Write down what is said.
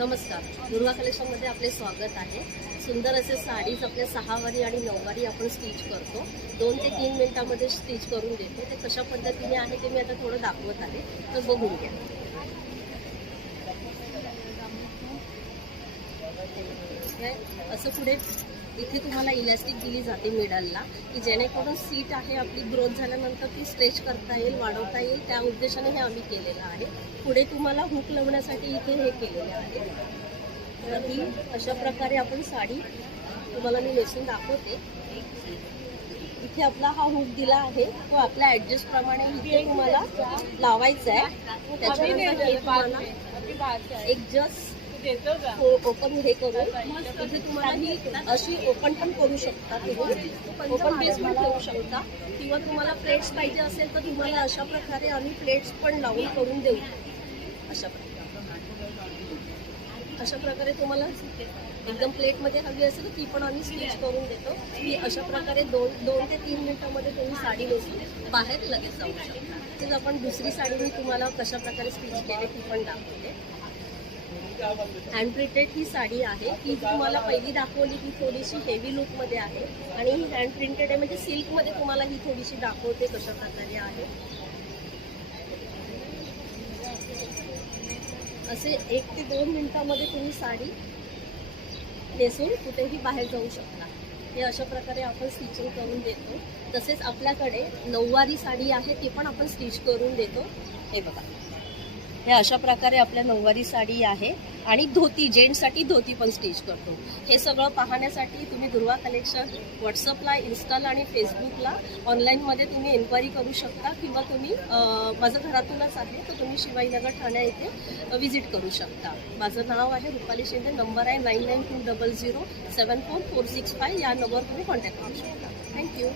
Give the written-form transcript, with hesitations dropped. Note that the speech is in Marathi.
नमस्कार, दुर्गा कलेक्शनमध्ये आपले स्वागत आहे. सुंदर असे साडीज आपल्या 6 वारी आणि 9 वारी आपण स्टिच करतो. 2 ते 3 मिनिटांमध्ये स्टिच करून देतो. ते कशा पद्धतीने आहे ते मी आता थोडं दाखवत आहे, तर बघून घ्या. असं पुढे इथे तुम्हाला इलास्टिक दिली जाते मिडलला, की जेणेकरून सीट आहे आपली ग्रोथ झाल्यानंतर ती स्ट्रेच करता येईल, वाढवता येईल. त्या उद्देशाने हे आम्ही केलेलं आहे. पुढे तुम्हाला हुक लावण्यासाठी इथे हे केलेले आहे. तर ही अशा प्रकारे आपण साडी तुम्हाला मी नेसून दाखवते. इथे आपला हा हुक दिला आहे, तो आपल्या ॲडजस्ट प्रमाणे इथे तुम्हाला लावायचा आहे. त्याच्यानंतर हे तुम्हाला एक जस्ट ओपन हे करून इथे तुम्हाला ही अशी ओपन पण करू शकता, तुम्ही ओपन बेस पण ठेवू शकता, किंवा तुम्हाला प्लेट्स पाहिजे असेल तर तुम्हाला अशा प्रकारे आम्ही प्लेट्स पण लावून करून देऊ. अशा प्रकारे तुम्हाला एकदम प्लेटमध्ये हवी असेल तर ती पण आम्ही स्टिच करून देतो. की अशा प्रकारे 2 ते 3 मिनिटांमध्ये तुम्ही साडी नेसून बाहेर लगेच जाऊ शकता. तर आपण दुसरी साडी मी तुम्हाला कशा प्रकारे स्टिच केले ती पण दाखवते. हँड प्रिंटेड ही साडी आहे, ही तुम्हाला पहिली दाखवली ती थोडीशी हेवी लुकमध्ये आहे, आणि ही हँड प्रिंटेड आहे म्हणजे सिल्कमध्ये तुम्हाला ही थोडीशी दाखवते कशा प्रकारे आहे. असे 1 ते 2 मिनिटांमध्ये तुम्ही साडी नेसून कुठेही बाहेर जाऊ शकता. हे अशा प्रकारे आपण स्टिचिंग करून देतो. तसेच आपल्याकडे 9 वारी साडी आहे, ती पण आपण स्टिच करून देतो. हे बघा, हे अशा प्रकारे आपल्या 9 वारी साडी आहे. आणि धोती, जेंट्ससाठी धोती पण स्टिच करतो. हे सगळं पाहण्यासाठी तुम्ही दुर्गा कलेक्शन व्हॉट्सअपला, इन्स्टाला आणि फेसबुकला ऑनलाईनमध्ये तुम्ही एन्क्वायरी करू शकता, किंवा तुम्ही माझं घरातूनच आहे तर तुम्ही शिवाजीनगर ठाणे इथे विजिट करू शकता. माझं नाव आहे रुपाली शिंदे. नंबर आहे 9920074465. या नंबरवर तुम्ही कॉन्टॅक्ट करू शकता. थँक्यू.